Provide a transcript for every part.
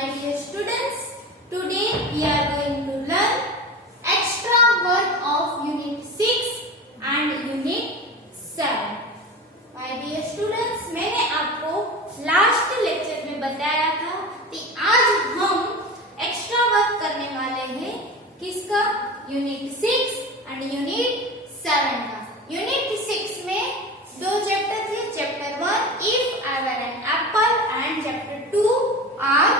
My dear students, today we are going to learn extra work of Unit 6 and Unit 7. My dear students, मैंने आपको last lecture में बताया था कि आज हम एक्स्ट्रा वर्क करने वाले हैं किसका? यूनिट 6 एंड यूनिट 7 का। यूनिट 6 में दो चैप्टर थे, chapter 1 if I were an apple and chapter 2 our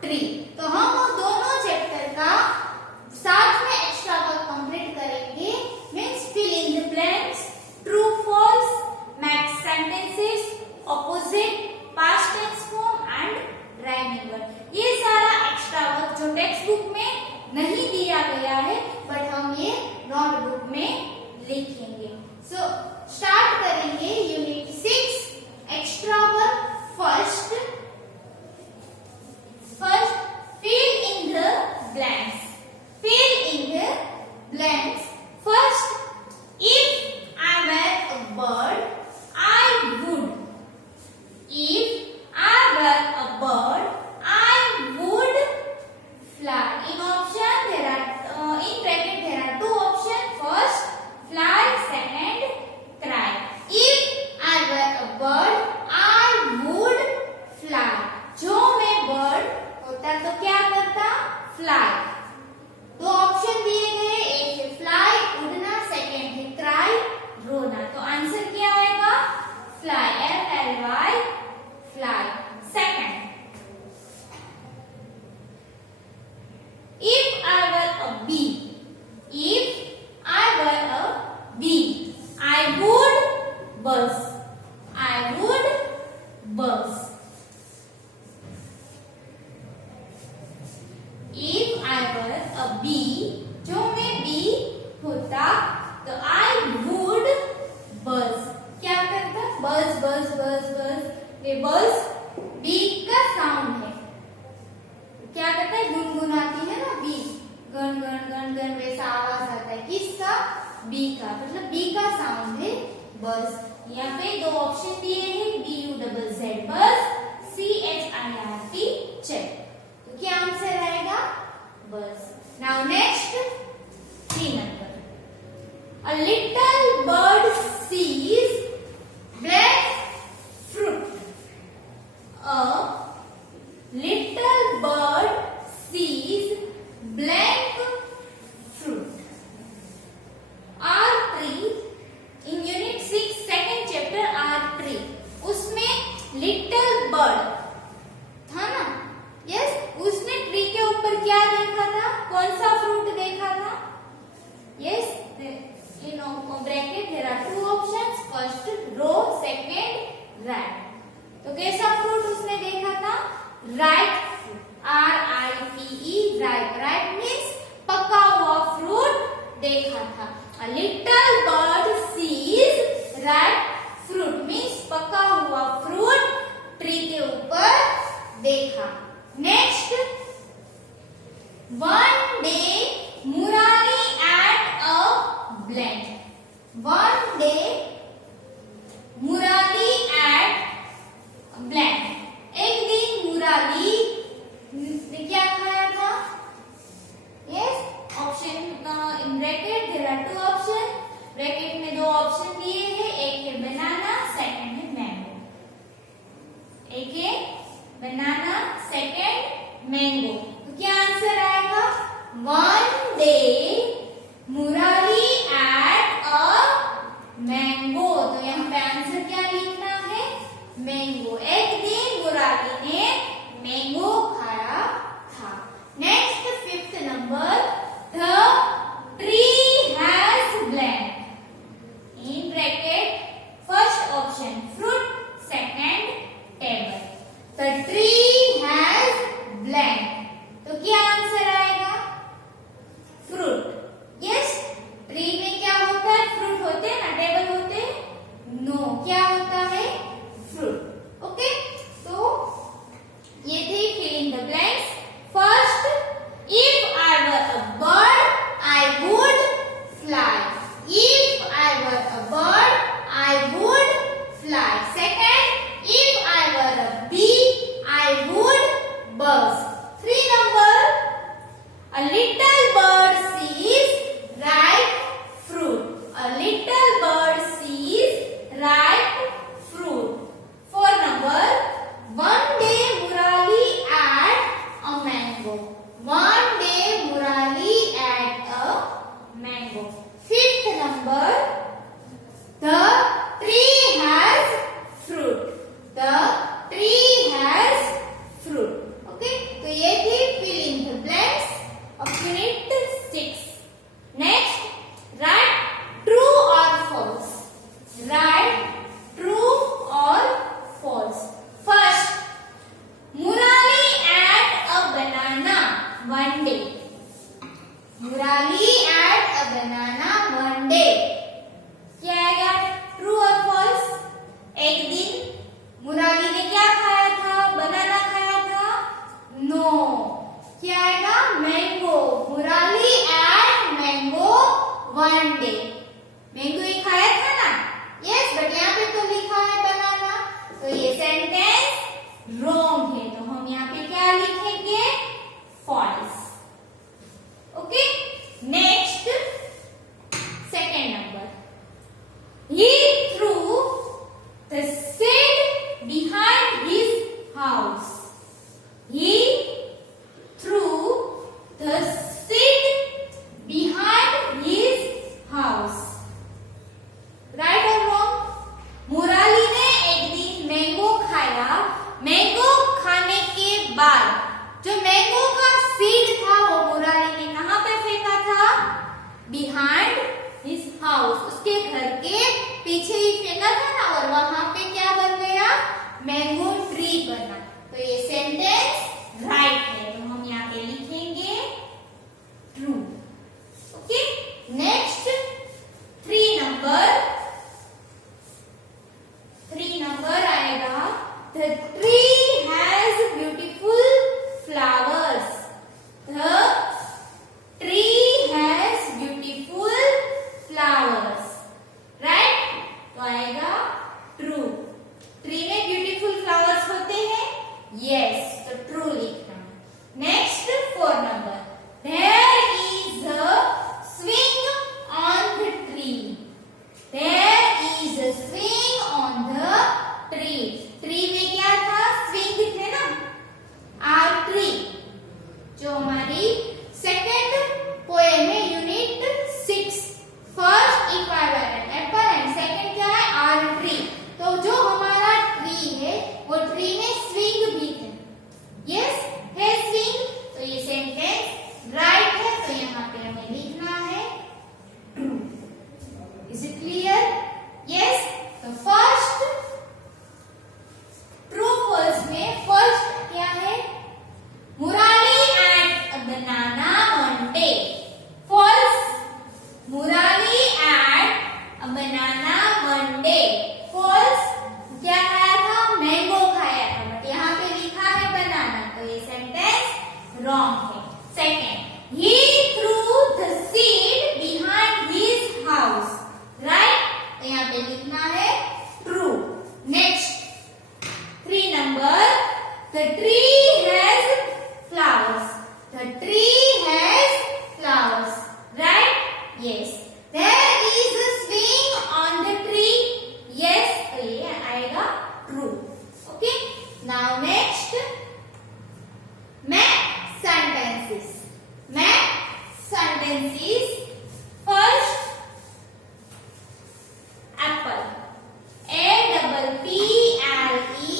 tree. तो हम वो दोनों चैप्टर का साथ में एक्स्ट्रा वर्क कंप्लीट करेंगे। Means fill in the blanks, true false, match sentences, opposite, past tense form and rhyming word. ये सारा एक्स्ट्रा वर्क जो टेक्स्ट बुक में नहीं दिया गया है बट हम ये नोटबुक में लिखेंगे। सो स्टार्ट करेंगे unit 6 extra work. First fill in the blanks. Fill in the blanks. First, if I were a bird, I would. If I were a bird, I would fly. In option there are in bracket there are two options. First, fly. Second, cry. If I were a bird, I would fly. जो मैं bird होता तो क्या करता? Fly. दो option दिए गए, एक है फ्लाई उड़ना, सेकंड है क्राई रोना। तो आंसर क्या आएगा? Fly, FLY fly. Second, if I were a bee, if I were a bee, I would buzz, I would buzz. If I were a bee, जो मैं बी होता तो I would buzz। क्या करता? बस बस बस बस। ये बस बी का साउंड है। क्या करता है? गुनगुनाती है ना बी, गन गन गन गन वैसा आवाज आता है। किसका? बी का, मतलब बी का साउंड है बस। यहाँ पे दो ऑप्शन दिए हैं, BUZZ बस, CHIRT चेक। तो क्या आंसर आएगा? Buzz. Now next 3 number. A little bird sees black fruit. A little bird sees black fruit. Our tree in unit 6 second chapter our tree, उसमें लिटिल बर्ड था ना? Yes, उसने tree के ऊपर क्या देखा था? कौन सा फ्रूट देखा था? Yes, in bracket there are two options, first row, second right. तो कैसा फ्रूट उसने देखा था? Right fruit, RIPE right. Right means पका हुआ फ्रूट देखा था। A little bird sees right fruit means पका हुआ फ्रूट ट्री के ऊपर देखा। Next, one day Murali at a blank. One day Murali at a blank. एक दिन मुराली ने क्या खाया था? Yes, option in bracket there are two options. Bracket little bird sees ripe fruit. 4 number, one day Murali ate a mango. One day Murali ate a mango. 5th number, the tree has fruit. The tree has fruit. Okay, तो ये थी fill in the blanks of unit 6. Next, write true or false. Write true or false. First, Murali ate a banana one day. Murali ate a banana one day. क्या आएगा? True और false? एक दिन मुराली ने क्या खाया था? बनाना खाया था? नो. क्या आएगा? Mango. Murali ate mango one day. Mango ही खाया था ना? यस, बट यहाँ पे तो लिखा है बनाना, तो ये सेंटेंस रॉन्ग है. तो हम यहाँ पे क्या लिखेंगे? False. Okay. Next, second number, he threw the seed behind his house. He threw the seed behind his house. Right or wrong? Murali ने एक दिन मैंगो खाया. मैंगो खाने के बाद जो मैंगो का सीड था वो मुराली ने कहाँ पे फेंका था? Behind his house. उसके घर के पीछे ही फेंका था ना, और वहां पे क्या बन गया? मैंगो ट्री बना. तो ये सेंटेंस राइट है, तो हम यहाँ पे लिखेंगे ट्रू. ओके. नेक्स्ट, 3 नंबर आएगा, the tree has beautiful flowers. The tree has beautiful flowers. Right? तो आएगा ट्रू. ट्री में ब्यूटीफुल फ्लावर्स होते हैं? यस, तो ट्रू लिखना. Next, 4 number, there is a swing on the tree. There is a swing on the tree. Tree में क्या था? स्विंग थे ना. आर ट्री, जो हमारी सेकेंड पोएम है unit 6. First if I were an apple and second क्या है? Our tree. तो जो हमारा ट्री है वो ट्री में स्विंग भी थे. यस, है स्विंग. तो ये सेंटेंस राइट है, तो यहाँ पे हमें लिखना है true. Is it clear? Yes. तो फर्स्ट ट्रू फॉल्स में फर्स्ट क्या है? Murali ate a banana one day. False. Murali ate a banana one day. False. क्या खाया था? मैंगो खाया था, बट यहाँ पे लिखा है बनाना, तो ये सेंटेंस रॉन्ग है. Second, he threw the seed behind his house. Right? तो यहाँ पे लिखना है true. Next, 3 number, the tree has flowers. The tree has flowers. Right? Yes. There is a swing on the tree. Yes, तो ये आएगा true. Okay. Now next, math sentences. First, apple. A double P L E,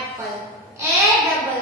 apple. A double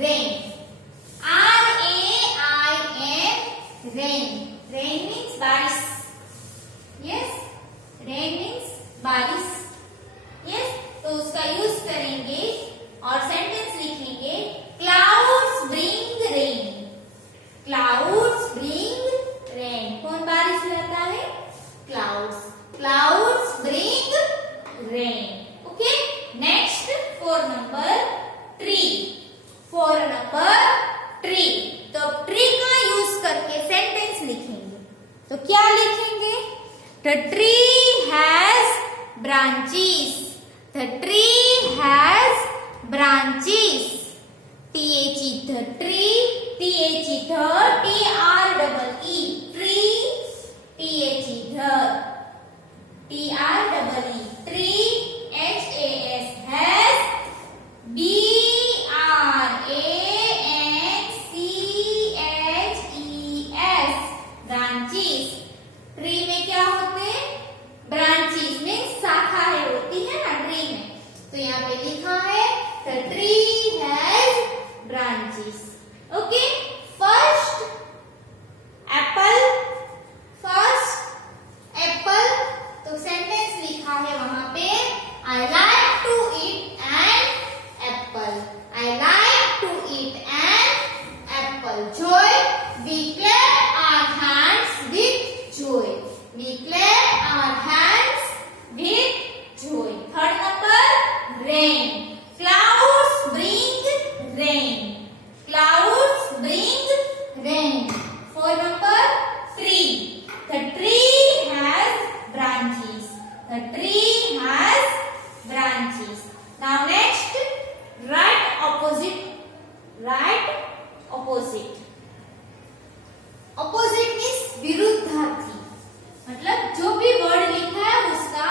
rain. R-A-I-N, rain. Rain means बारिश. Yes, rain means बारिश. Yes, तो उसका use करेंगे और sentence लिखेंगे clouds bring rain. Clouds bring rain. कौन बारिश लाता है? Clouds. Clouds bring rain. Okay. Next, for number 3. For number 3. तो ट्री का यूज करके सेंटेंस लिखेंगे. तो क्या लिखेंगे? The tree has branches. The tree has branches. T-H-E, the tree. T-H-E, the. T-R-E-E, tree. T-H-E, the. T-R-E-E, tree. H-A-S, has. B-R-A-N-C-H-E-S, branches. Tree में क्या होते हैं? ब्रांचेस में शाखाएं होती है ना ट्री में. तो यहाँ पे लिखा है the tree has branches. Okay. First Apple. First Apple. तो सेंटेंस लिखा है वहां पे I like to eat an apple. I like to eat an apple. Joy. We clap our hands with joy. We clap our hands with joy. Third number, rain. Clouds bring rain. Clouds bring rain. Fourth number, tree. The tree has branches. The tree has branches. Now next, right opposite. Right opposite. Opposite means विरुद्धार्थी. मतलब जो भी word लिखा है उसका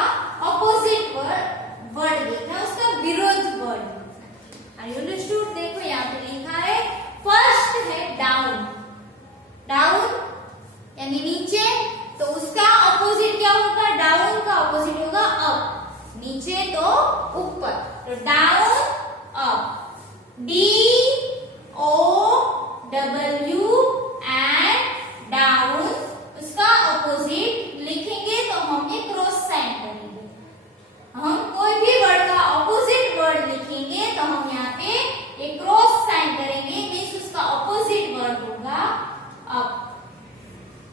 opposite word लिखा है, उसका विरोध वर्ड. Are you understood? देखो यहाँ पे लिखा है फर्स्ट है डाउन. डाउन यानी नीचे. तो उसका ऑपोजिट क्या होगा? डाउन का ऑपोजिट होगा अप. नीचे तो ऊपर. तो down up. D-O-W and down. उसका ऑपोजिट लिखेंगे तो हम ये क्रॉस साइन करेंगे. हम कोई भी वर्ड का ऑपोजिट वर्ड लिखेंगे तो हम यहाँ पे एक क्रॉस साइन करेंगे. मींस उसका ऑपोजिट वर्ड होगा up.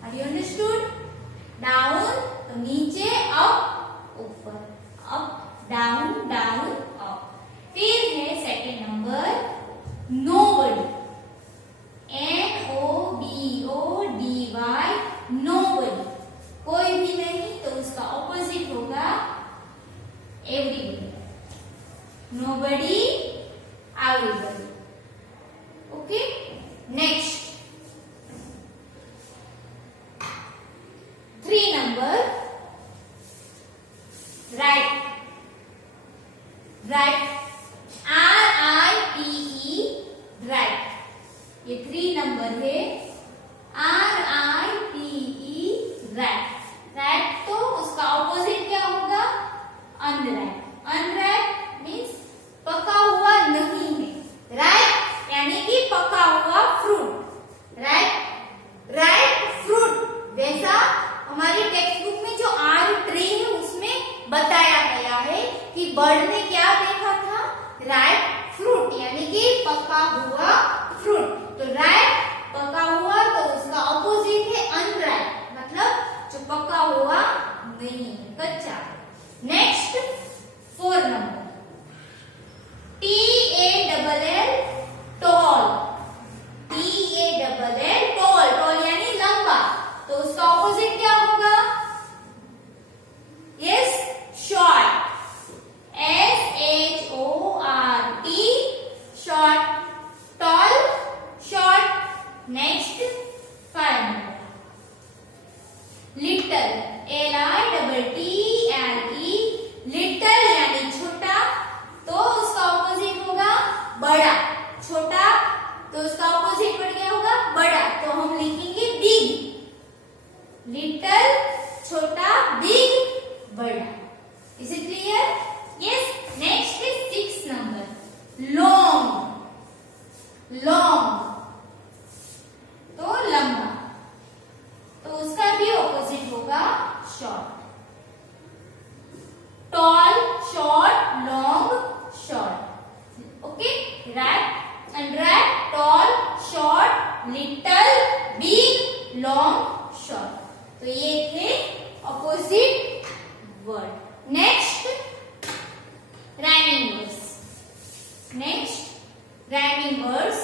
Are you understood? Down तो नीचे, अप ऊपर. Up down down up. फिर है second number nobody. N-O-B-O-D-Y, nobody. कोई भी नहीं. तो उसका ऑपोजिट होगा everybody. Nobody, everybody. Okay. Next, 3 number, right. Right. R-I-T-E, right. ये 3 नंबर है. R-I-T-E, right. Right तो उसका ऑपोजिट क्या होगा? अनराइट. अनराइट मीन्स पका हुआ नहीं है. राइट यानी कि पका हुआ फ्रूट. राइट. Right fruit. जैसा हमारी टेक्स्ट बुक में जो आर ट्री है उसमें बताया गया है कि बर्ड ने क्या देखा था? राइट फ्रूट यानी कि पका हुआ फ्रूट. तो राइट पका हुआ तो उसका ऑपोजिट है अनराइट. मतलब जो पका हुआ नहीं है, कच्चा. Next 4 number, T-A-L-L, tall. T-A-L-L, tall. Tall यानी लंबा. तो उसका ऑपोजिट क्या होगा? Yes, short. S-H-O-R-T, short. Tall, short. Next 5 number, little. L-I-T-T-L-E, little यानी छोटा. तो उसका ऑपोजिट होगा बड़ा. छोटा तो उसका ऑपोजिट वर्ड क्या होगा? बड़ा. तो हम लिखेंगे बिग. लिटल छोटा, बिग बड़ा. Is it clear? Yes. Next is 6 number, long. Long, तो लंबा, तो उसका भी ऑपोजिट होगा short. Tall, short, long, short. Okay, rat and rat, tall, short, little, big, long, short. तो ये थे opposite word. Next rhyming words. Next rhyming words.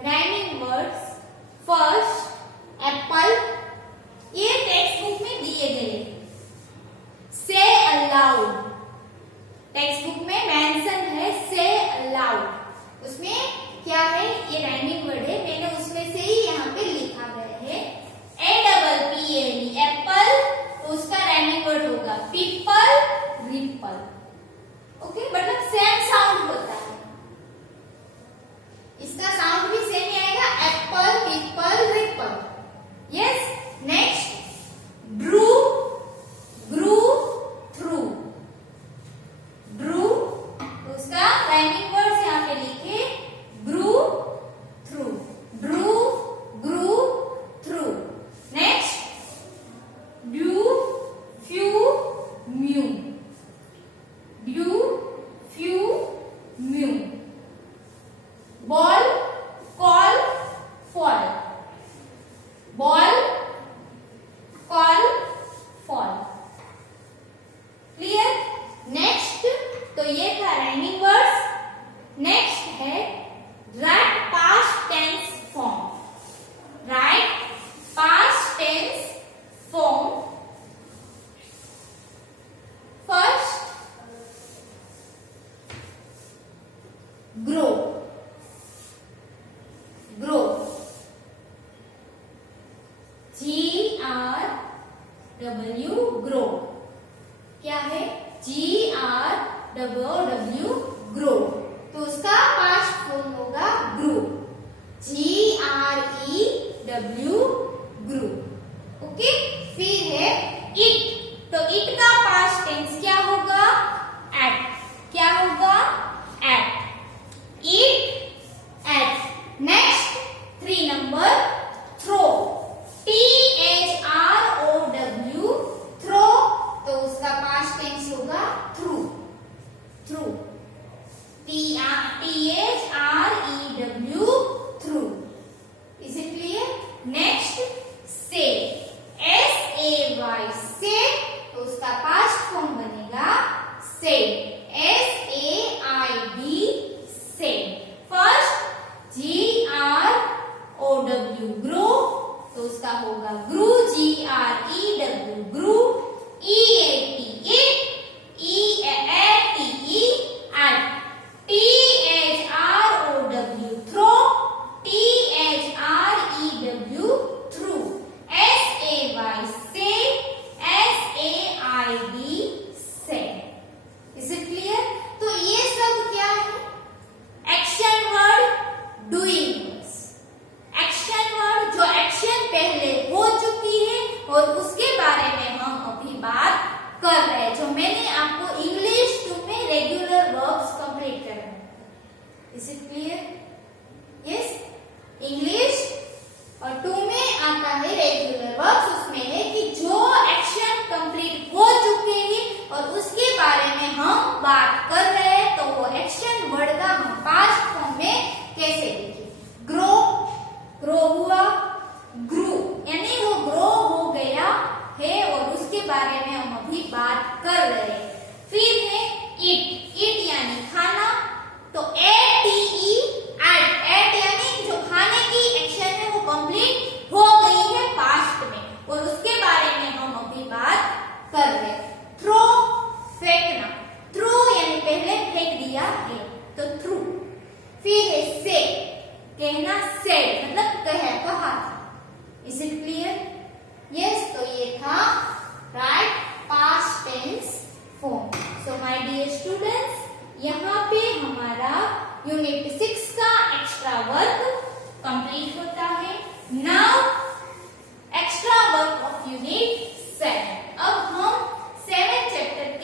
Rhyming words, first apple, ये टेक्स्ट बुक में दिए गए। से अलाउड, टेक्स्ट बुक में mention है से अलाउड, उसमें क्या है, ये राइमिंग वर्ड है, मैंने उसमें से ही यहाँ पे लिखा गया है। APPLE एप्पल, तो उसका राइमिंग वर्ड होगा पीपल, रिपल। ओके, मतलब सेम साउंड होता है, इसका साउंड भी सेम ही आएगा, apple, people, ripple. Yes. Next drew, grew, through. Drew, तो उसका राइमिंग वर्ड्स यहाँ पे लिखे, grew, through. Drew, grew, through. Next dew, few, mew. Dew, few, mew. Ball, call, fall. Ball, call, fall. Clear. Next, तो ये था rhyming words. Next है right past tense form. Right past tense form. First grow, grow, GRW, grow. क्या है, GRW, grow, तो उसका past form होगा grew, GREW, ग्रू। Okay, फिर है इट, तो इट का पास्ट टेंस क्या होगा, एट। क्या होगा, ate. Eat, ate. Next 3 number throw, THROW, throw, तो उसका पास्ट टेंस होगा threw, threw. THREW, threw. Is it clear. Next say, SAY, से, तो उसका पास्ट फॉर्म बनेगा से, SAID, से। फर्स्ट GROW, ग्रो, तो उसका होगा grew, GREW, grew. EAT, eat, EATE, ate. THROW, throw, THREW, threw. SAY, say, SAID, said. Is it clear. तो ये सब क्या है, action word, doing words. Action word, जो एक्शन पहले हो चुकी है और उसके बारे में हम अभी बात कर रहे हैं, जो मैंने आपको इंग्लिश 2 में रेगुलर वर्ब्स कंप्लीट करना है। Is it clear. Yes, English और 2 में आता है रेगुलर वर्ब्स, उसमें है कि जो एक्शन कंप्लीट हो चुके हैं और उसके बारे में हम बात कर रहे हैं, तो वो एक्शन वर्ड का हम पास्ट फॉर्म में कैसे लिखें। ग्रो, ग्रो हुआ, ग्रू, यानी वो ग्रो हो गया है और उसके बारे में हम अभी बात कर रहे हैं। फिर है इट, इट यानी खाना, तो ATE, एट, एट यानी जो खाने की एक्शन है वो कंप्लीट हो गई है पास्ट में और उसके बारे में हम अभी बात कर रहे हैं। थ्रो, फेंकना, थ्रू यानी पहले फेंक दिया है, तो थ्रू। फिर है से, कहना, सेड, मतलब कहा था। Is it clear. यस, तो ये था right past tense form. So my dear students, यहाँ पे हमारा यूनिट 6 का एक्स्ट्रा वर्क कंप्लीट होता है। Now extra work of unit 7। अब हम 7th chapter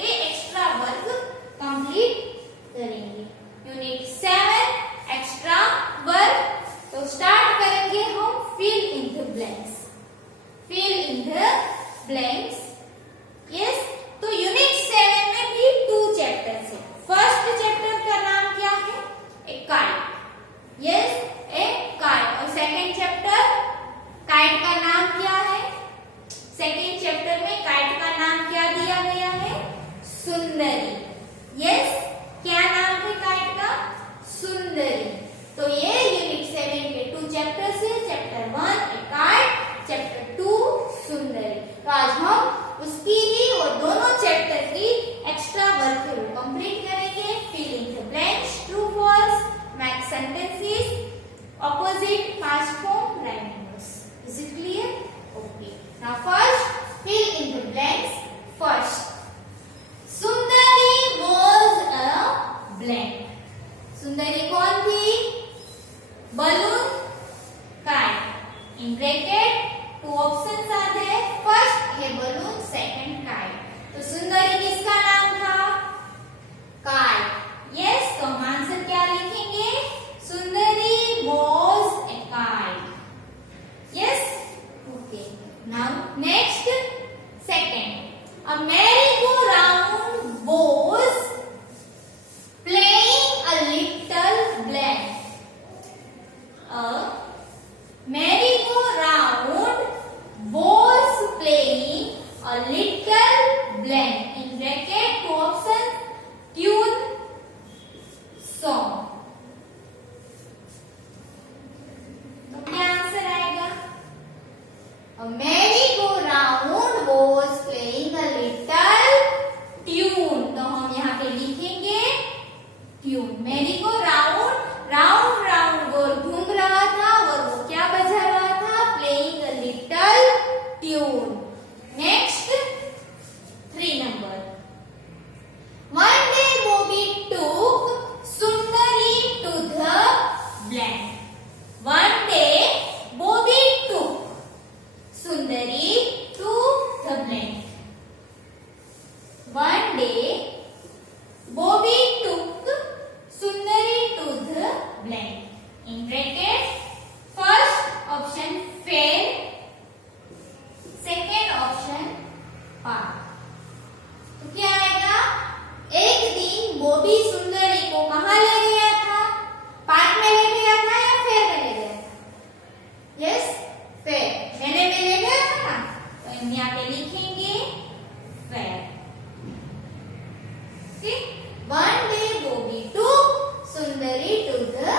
See, one day Bobby took Sundari to the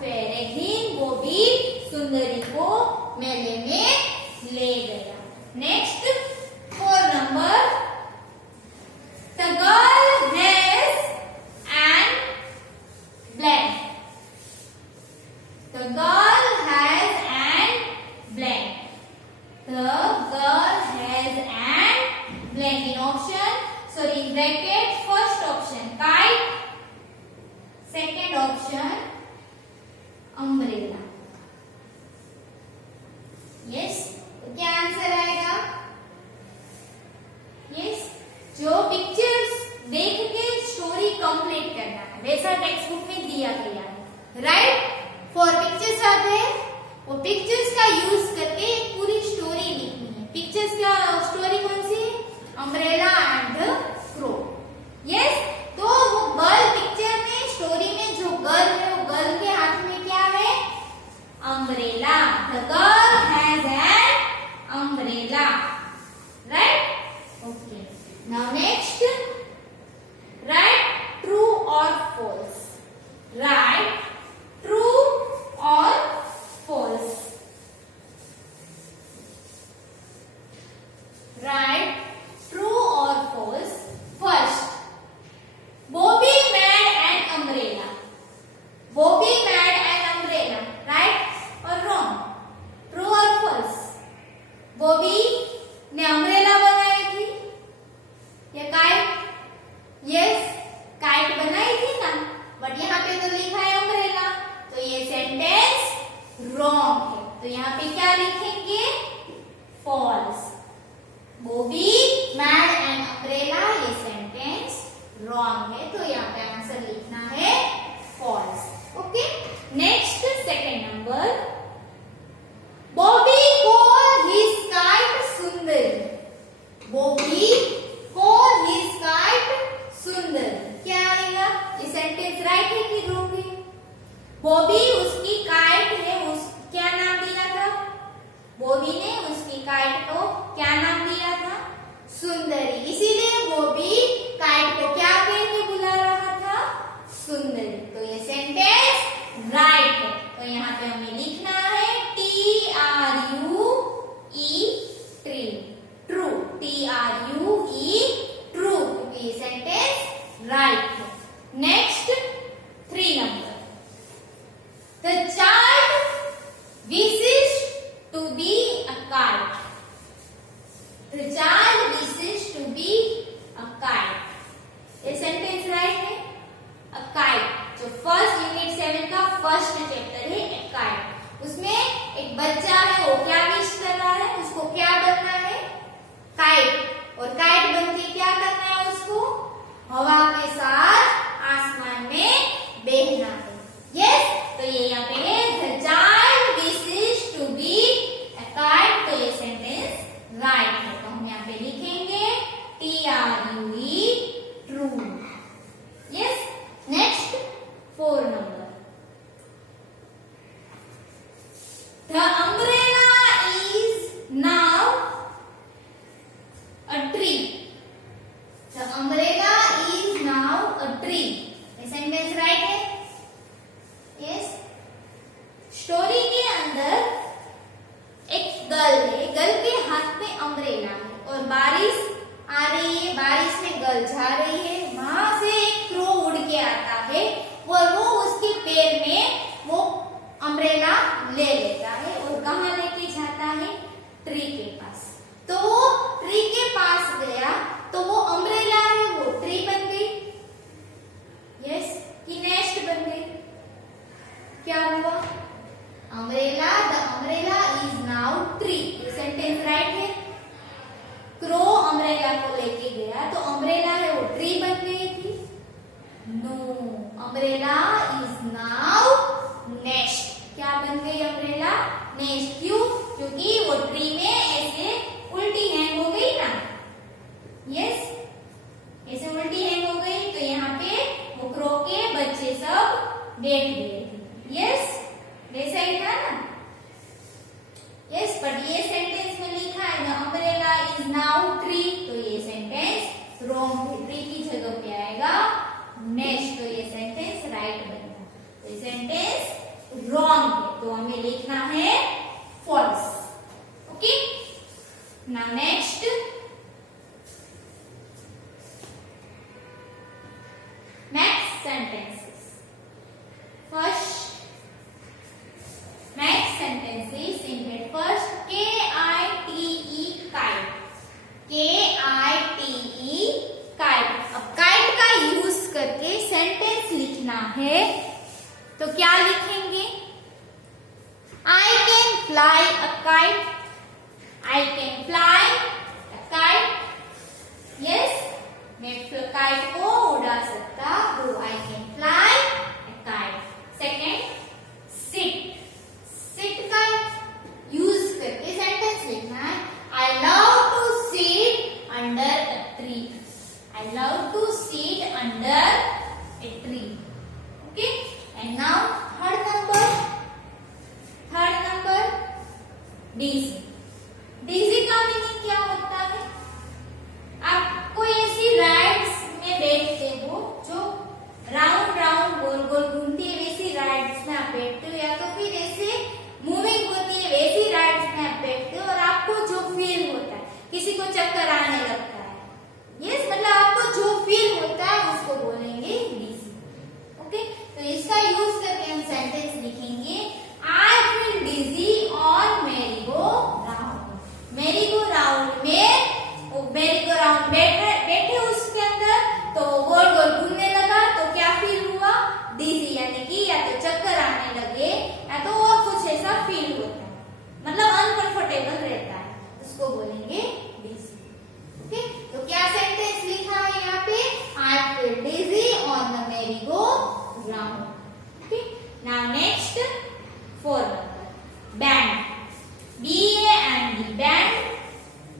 fair. एक दिन बॉबी सुंदरी को मेले में ले गया. Next 4 number. The girl has an blank. The girl has an blank. The girl has an blank. In option, sorry, in bracket, first option kite, second option umbrella. Yes, तो क्या answer आएगा? Yes, जो pictures देख के story complete करना है वैसा text book में दिया गया है. राइट, 4 पिक्चर्स आते हैं, वो पिक्चर्स का यूज करके एक पूरी स्टोरी लिखनी है. पिक्चर्स का स्टोरी कौन सी? Umbrella and the crow. Yes, तो वो गर्ल पिक्चर में स्टोरी में जो गर्ल है वो गर्ल के हाथ में क्या है? Umbrella. The girl has an umbrella. Right, okay. Now next, right true और फॉल्स. राइट ट्रू और false. Right, true or false. First, Bobby made an umbrella. Bobby made an umbrella. Right or wrong? True or false? Bobby ने umbrella बनाई थी या kite? Yes, kite बनाई थी ना, but यहाँ पे तो लिखा है umbrella, तो ये सेंटेंस रॉन्ग है. तो यहाँ पे क्या लिखेंगे? False. Bobby made an umbrella, ये सेंटेंस रॉन्ग है, तो यहाँ पे आंसर लिखना है false. Okay. Next second number. Bobby call his kite Sundari. Bobby call his kite सुंदरी. क्या आएगा? ये सेंटेंस राइट है कि रॉन्ग है? बॉबी उसकी काइट है, उस क्या नाम दिया था? बॉबी ने उसकी काइट को क्या नाम दिया था? सुंदरी. इसीलिए बॉबी काइट को क्या कह के बुला रहा था? सुंदरी. तो ये सेंटेंस राइट है, तो यहाँ पे हमें लिखना है TRUE tree. True. TRUE true, क्योंकि ये सेंटेंस राइट है. Next 3 number. The child wishes to be a kite. The child wishes to be a kite. ये सेंटेंस राइट है. A kite, जो फर्स्ट यूनिट 7 का फर्स्ट चैप्टर है, a kite. उसमें एक बच्चा है, वो क्या विश कर रहा है? उसको क्या बनना है? काइट. और काइट बन के क्या करना है उसको? हवा के साथ आसमान में बहना है. यस, तो ये यहाँ पे है the child wishes to be a kite, तो ये सेंटेंस राइट है, तो हम यहाँ पे लिखेंगे TRUE true. Yes. Next 4 number. The umbrella is now a tree. The umbrella is now a tree. ये सेंटेंस राइट है. यस. स्टोरी के अंदर एक गर्ल है, गर्ल के हाथ में अम्ब्रेला है और बारिश आ रही है, बारिश में गर्ल जा रही है. वहां से एक क्रो उड़ के आता है और वो उसके पैर में वो अम्ब्रेला ले लेता है और कहाँ लेके जाता है? ट्री के पास. तो वो ट्री के पास गया तो वो अम्ब्रेला है वो ट्री बन गई. यस, कि नेस्ट बन गई. क्या हुआ? Umbrella. The umbrella is now tree. ये सेंटेंस राइट है. क्रो अम्ब्रेला को लेके गया तो अम्ब्रेला है वो ट्री बन गई थी. No, umbrella is now nest. क्या बन गई अम्ब्रेला? नेस्ट. क्यों? क्योंकि वो ट्री में ऐसे उल्टी हैंग हो गई ना. यस, ऐसे उल्टी हैंग हो गई, तो यहाँ पे वो क्रो के बच्चे सब बैठ गए. यस, वैसा ही था ना. यस, बट ये सेंटेंस में लिखा है the umbrella is now tree, तो ये सेंटेंस रॉन्ग है. ट्री की जगह पे आएगा नेक्स्ट, तो ये सेंटेंस राइट बनेगा। तो ये सेंटेंस रॉन्ग है, तो हमें लिखना है false. Okay, now next, next sentences. First, next sentences in head first, K-I-T-E kite. K-I-T-E kite. अब kite का यूज करके सेंटेंस लिखना है, तो क्या लिखेंगे? I can fly a kite. I can fly a kite. Yes, मैं काइट को उड़ा सकता हूँ। I can fly a kite. Second, sit. Sit का यूज करके सेंटेंस लिखना है। I love to sit under a tree. I love to sit under a tree. Okay, and now third number, dizzy. Dizzy का meaning क्या होता है? आप कोई ऐसी राइड्स में बैठते हो जो राउंड राउंड गोल गोल घूमती है, वैसी राइड्स में आप बैठते हो, या तो फिर ऐसे मूविंग होती है वैसी राइड्स में आप बैठते हो और आपको जो फील होता है, किसी को चक्कर आने लगता है, यस, मतलब आपको जो फील होता है उसको बोलेंगे डिजी। ओके, तो इसका यूज करके हम सेंटेंस लिखेंगे, आई फील डिजी ऑन मेरी गो राउंड। मेरी गो राउंड में बैठे उसके अंदर, तो गोल गोल घूमने लगा, तो क्या फील हुआ? डिजी, यानी कि या तो चक्कर आने लगे या तो और कुछ ऐसा फील होता है, मतलब अनकंफर्टेबल रहता है, उसको बोलेंगे डिजी। ओके, तो क्या सेंटेंस लिखा है यहाँ पे? I feel dizzy on the merry go round. Okay, now next, 4 number, band. B-A-N-D, band.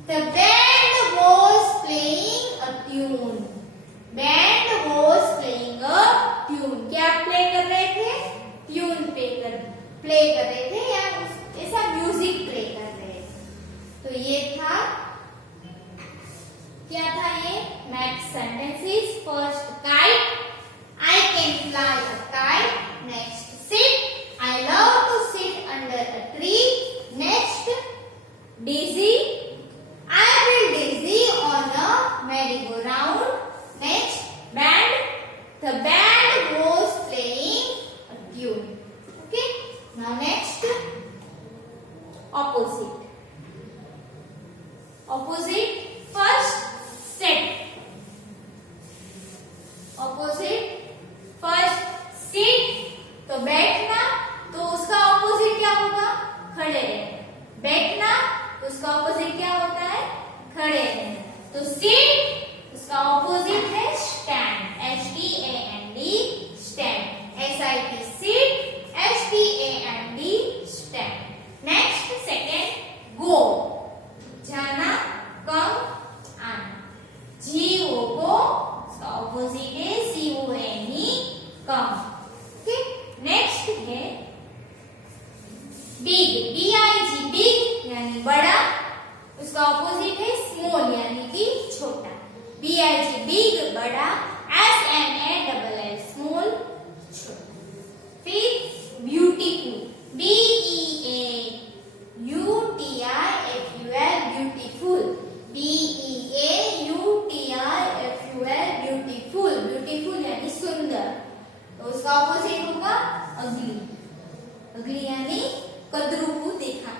The band was playing a tune. Band was playing a tune. क्या प्ले कर रहे थे? ट्यून प्ले कर रहे थे, या ऐसा म्यूजिक प्ले कर रहे थे। तो ये था, क्या था ये? Next sentences, first kite, I can fly a kite. Next, sit, I love to sit under a tree. Next, dizzy, I feel dizzy on a merry-go-round. Next, band. The band was playing a tune. Okay. Now next, opposite. Opposite. First, sit. Opposite. First, sit. तो बैठना, तो उसका ऑपोजिट क्या होगा? खड़े रहना। बैठना, तो उसका ऑपोजिट क्या होता है? खड़े रहना। तो सीट, उसका ऑपोजिट है stand. STAND, stand. SIT, sit. STAND, stand. Next, second, go, जाना, कम, आना। GO, गो, उसका ऑपोजिट है CONE, कम। ओके, नेक्स्ट है बिग। BIG, बिग यानी बड़ा, उसका ऑपोजिट है स्मॉल यानी कि छोटा। BIG, बिग बड़ा। SMALL, स्मॉल छोटा। फिर beautiful. BEAUTIFUL, beautiful. BEAUTIFUL, beautiful. Beautiful यानी सुंदर, तो उसका ऑपोजिट होगा अगली। अगली यानी कदरूपू, देखना,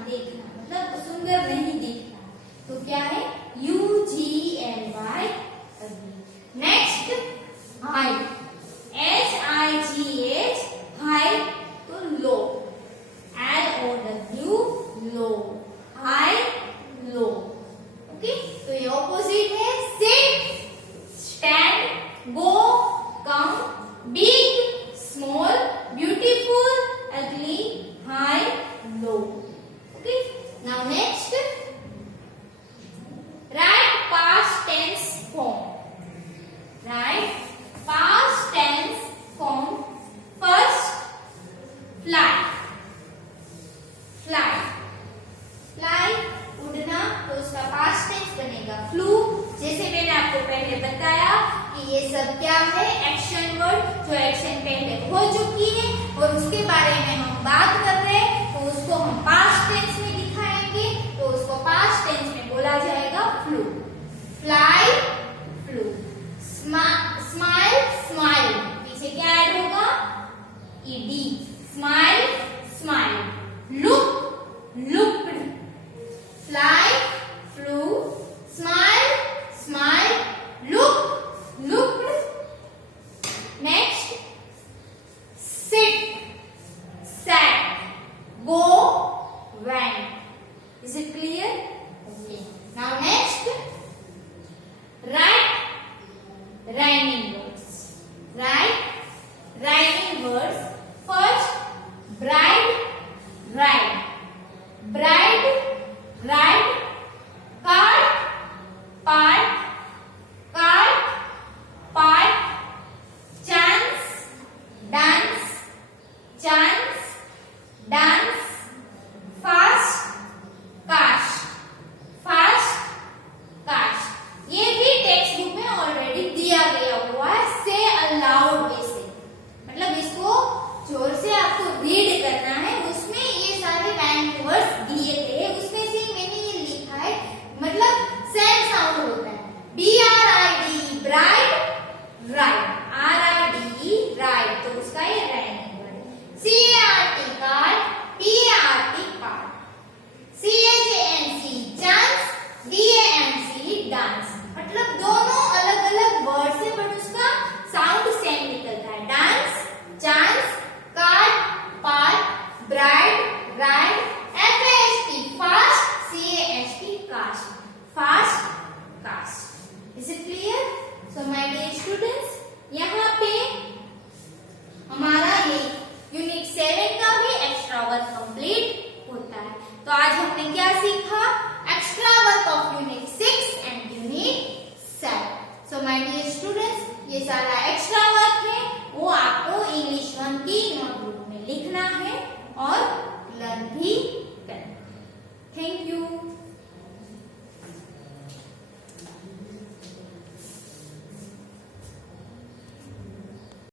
मतलब सुंदर नहीं दिखना, तो क्या है? UGLY, अगली। Next, height. HIGH, हाइट, तो low. LOW, low. High, low. Okay, तो ये ऑपोजिट है sit, stand, go, come, big, small, beautiful, ugly, high, low. Okay, now next, right past tense form. सब क्या है? एक्शन वर्ड, जो action पहले हो चुकी है और उसके बारे में हम बात कर रहे हैं, तो उसको हम पास्ट टेंस में दिखाएंगे, तो उसको पास्ट टेंस में बोला जाएगा फ्लू। Fly, flu. स्मार्ट